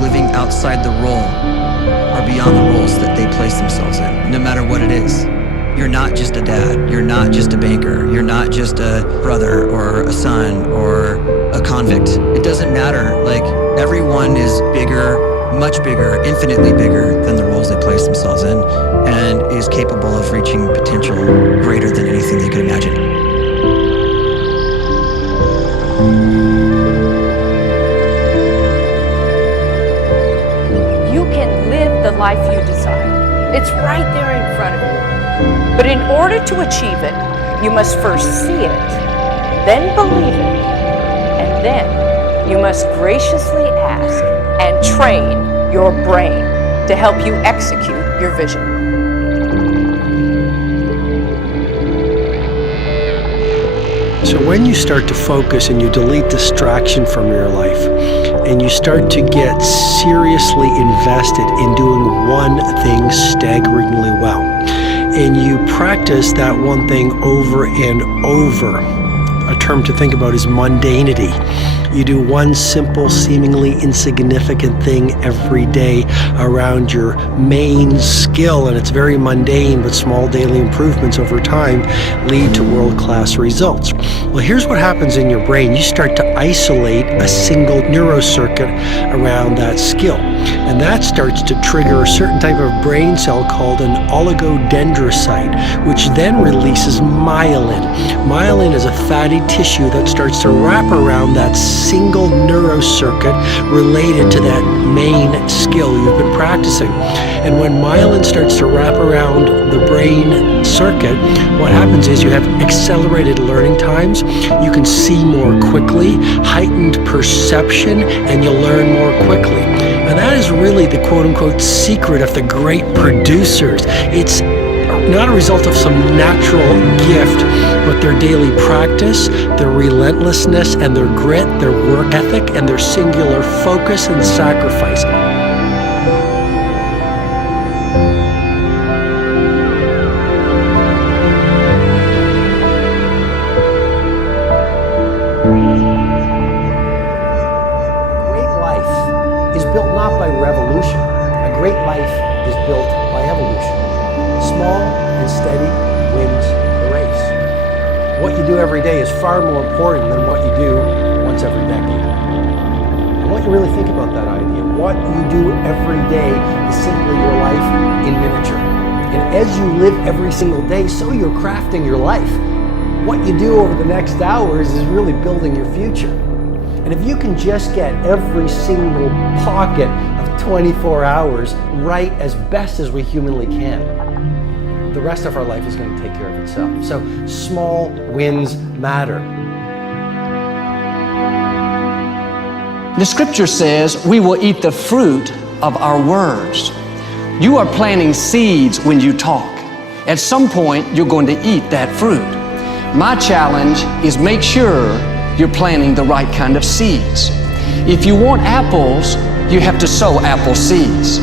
those living outside the role are beyond the roles that they place themselves in, no matter what it is. You're not just a dad, you're not just a banker, you're not just a brother or a son or a convict. It doesn't matter. Like, everyone is bigger, much bigger, infinitely bigger than the roles they place themselves in, and is capable of reaching potential greater than anything they could imagine. You can live the life you desire. It's right there in front of you. But in order to achieve it, you must first see it, then believe it, and then you must graciously ask and train your brain to help you execute your vision. So when you start to focus and you delete distraction from your life, and you start to get seriously invested in doing one thing staggeringly well, and you practice that one thing over and over, a term to think about is mundanity. You do one simple, seemingly insignificant thing every day around your main skill, and it's very mundane, but small daily improvements over time lead to world-class results. Well, here's what happens in your brain. You start to isolate a single neurocircuit around that skill, and that starts to trigger a certain type of brain cell called an oligodendrocyte, which then releases myelin. Myelin is a fatty tissue that starts to wrap around that single neurocircuit related to that main skill you've been practicing. And when myelin starts to wrap around the brain circuit, what happens is you have accelerated learning times, you can see more quickly, heightened perception, and you'll learn more quickly. And that is really the quote-unquote secret of the great producers. It's not a result of some natural gift, but their daily practice, their relentlessness and their grit, their work ethic, and their singular focus and sacrifice. A great life is built not by revolution. A great life is built by evolution. Small and steady wins the race. What you do every day is far more important than what you do once every decade. I want you to really think about that idea. What you do every day is simply your life in miniature. And as you live every single day, so you're crafting your life. What you do over the next hours is really building your future. And if you can just get every single pocket of 24 hours right as best as we humanly can, the rest of our life is going to take care of itself. So small wins matter. The scripture says we will eat the fruit of our words. You are planting seeds when you talk. At some point, you're going to eat that fruit. My challenge is make sure you're planting the right kind of seeds. If you want apples, you have to sow apple seeds.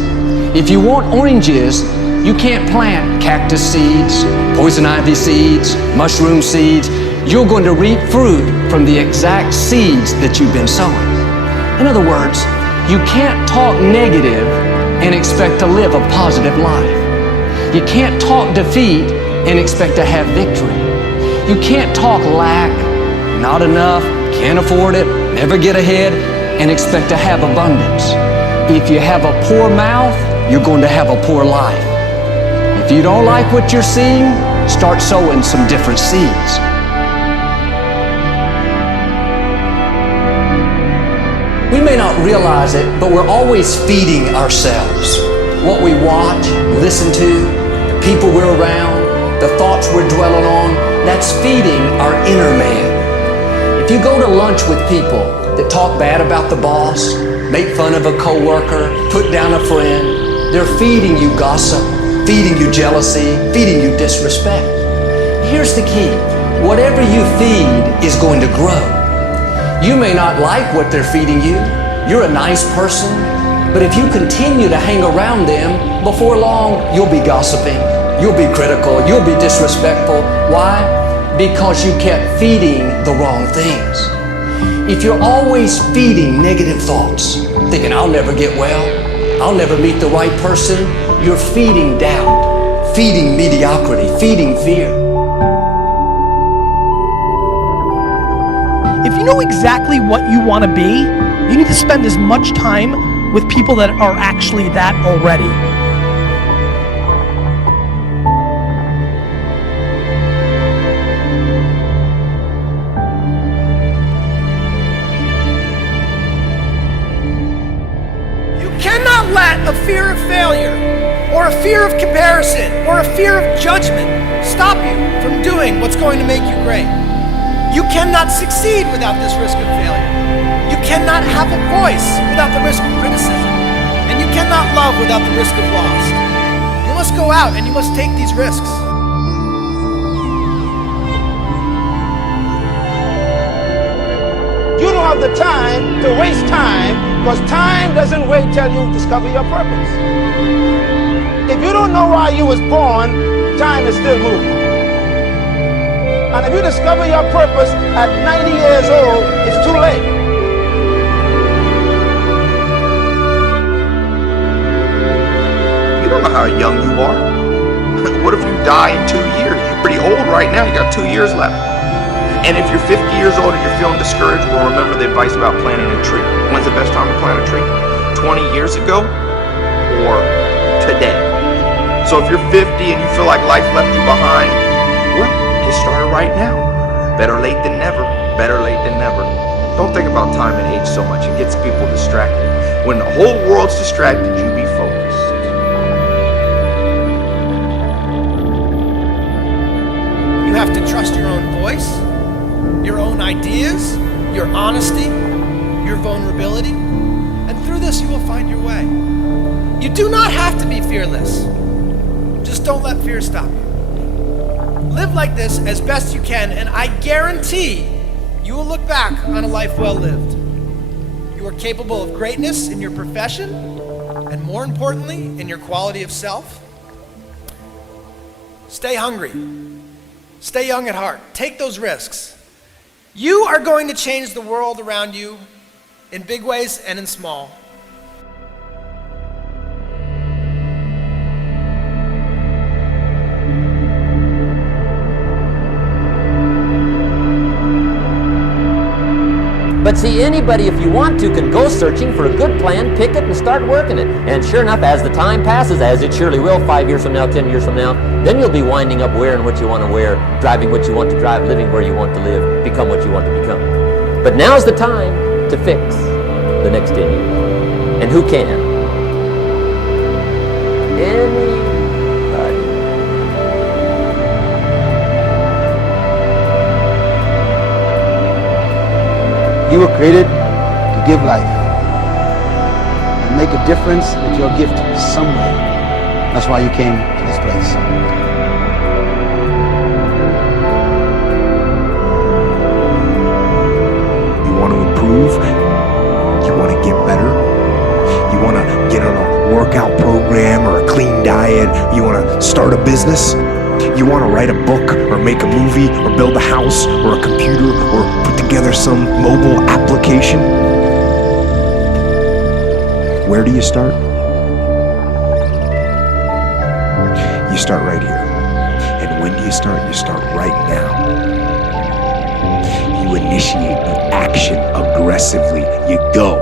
If you want oranges, you can't plant cactus seeds, poison ivy seeds, mushroom seeds. You're going to reap fruit from the exact seeds that you've been sowing. In other words, you can't talk negative and expect to live a positive life. You can't talk defeat and expect to have victory. You can't talk lack, not enough, can't afford it, never get ahead, and expect to have abundance. If you have a poor mouth, you're going to have a poor life. If you don't like what you're seeing, start sowing some different seeds. We may not realize it, but we're always feeding ourselves. What we watch, listen to, the people we're around, the thoughts we're dwelling on, that's feeding our inner man. If you go to lunch with people that talk bad about the boss, make fun of a coworker, put down a friend, they're feeding you gossip, feeding you jealousy, feeding you disrespect. Here's the key. Whatever you feed is going to grow. You may not like what they're feeding you. You're a nice person, but if you continue to hang around them, before long, you'll be gossiping, you'll be critical, you'll be disrespectful. Why? Because you kept feeding the wrong things. If you're always feeding negative thoughts, thinking, I'll never get well, I'll never meet the right person, you're feeding doubt, feeding mediocrity, feeding fear. If you know exactly what you want to be, you need to spend as much time with people that are actually that already. You cannot let a fear of failure, or a fear of comparison, or a fear of judgment stop you from doing what's going to make you great. You cannot succeed without this risk of failure. You cannot have a voice without the risk of criticism. And you cannot love without the risk of loss. You must go out and you must take these risks. You don't have the time to waste time, because time doesn't wait till you discover your purpose. If you don't know why you was born, time is still moving. And if you discover your purpose at 90 years old, it's too late. You don't know how young you are. What if you die in 2 years? You're pretty old right now. You got 2 years left. And if you're 50 years old and you're feeling discouraged, well, remember the advice about planting a tree. When's the best time to plant a tree? 20 years ago or today? So if you're 50 and you feel like life left you behind, well, get started right now. Better late than never. Better late than never. Don't think about time and age so much. It gets people distracted. When the whole world's distracted, you be focused. You have to trust your own voice, your own ideas, your honesty, your vulnerability, and through this you will find your way. You do not have to be fearless. Just don't let fear stop you. Live like this as best you can, and I guarantee you will look back on a life well lived. You are capable of greatness in your profession, and more importantly, in your quality of self. Stay hungry. Stay young at heart. Take those risks. You are going to change the world around you in big ways and in small. But see, anybody, if you want to, can go searching for a good plan, pick it, and start working it. And sure enough, as the time passes, as it surely will 5 years from now, 10 years from now, then you'll be winding up wearing what you want to wear, driving what you want to drive, living where you want to live, become what you want to become. But now's the time to fix the next 10 years. And who can? Anybody. You were created to give life and make a difference with your gift somewhere. That's why you came to this place. You want to improve? You want to get better? You want to get on a workout program or a clean diet? You want to start a business? You want to write a book or make a movie or build a house or a computer or put together some mobile application? Where do you start? You start right here. And when do you start? You start right now. You initiate the action aggressively. You go.